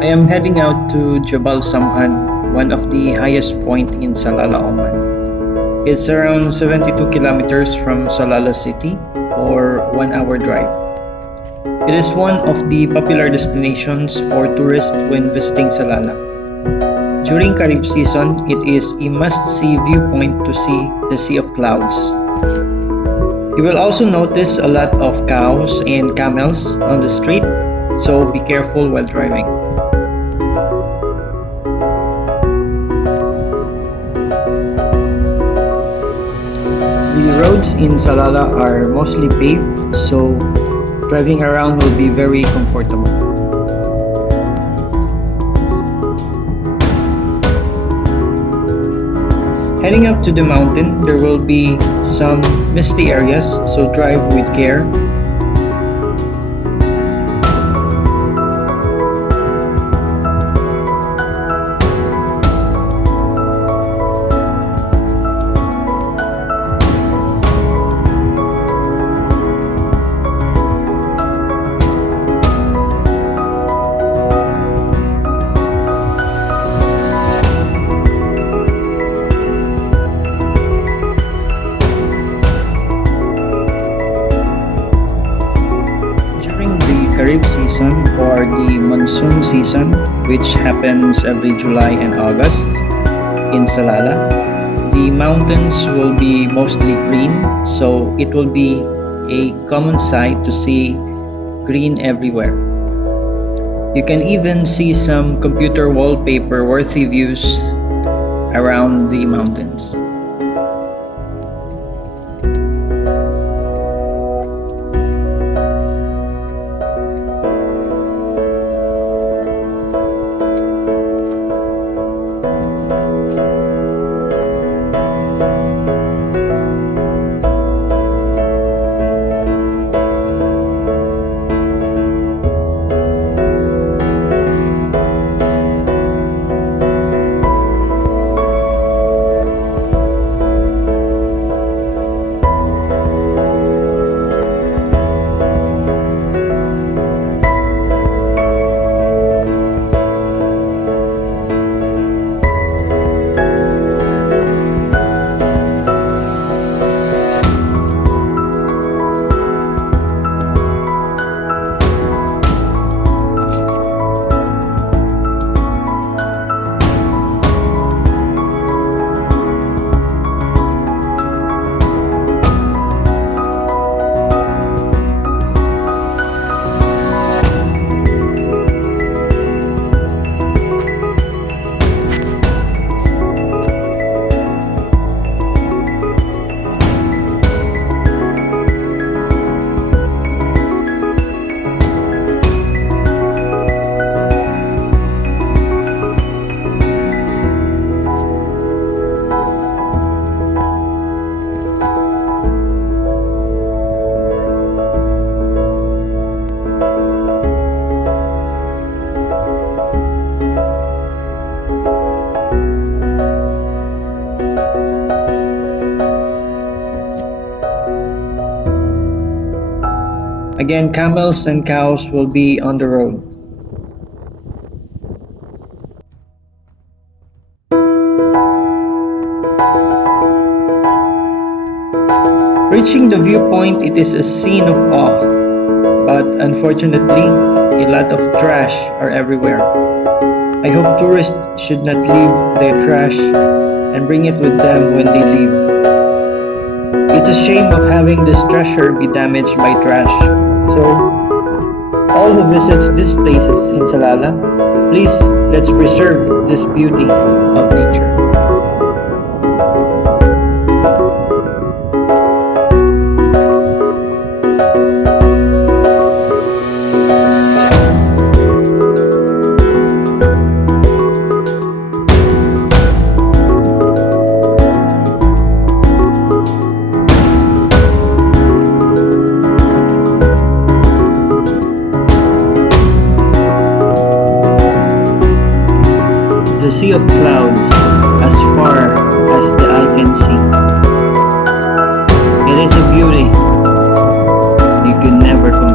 I am heading out to Jabal Samhan, one of the highest point in Salalah, Oman. It's around 72 kilometers from Salalah city or 1 hour drive. It is one of the popular destinations for tourists when visiting Salalah. During Kharif season, it is a must-see viewpoint to see the Sea of Clouds. You will also notice a lot of cows and camels on the street, so be careful while driving. The roads in Salalah are mostly paved, so driving around will be very comfortable. Heading up to the mountain, there will be some misty areas, so drive with care. Kharif season or the monsoon season, which happens every July and August in Salalah, the mountains will be mostly green, so it will be a common sight to see green everywhere. You can even see some computer wallpaper worthy views around the mountains. Again, camels and cows will be on the road. Reaching the viewpoint, it is a scene of awe, but unfortunately, a lot of trash are everywhere. I hope tourists should not leave their trash and bring it with them when they leave. It's a shame of having this treasure be damaged by trash. So, all who visits these places in Salalah, please let's preserve this beauty of nature. The sea of clouds as far as the eye can see. It is a beauty you can never compare.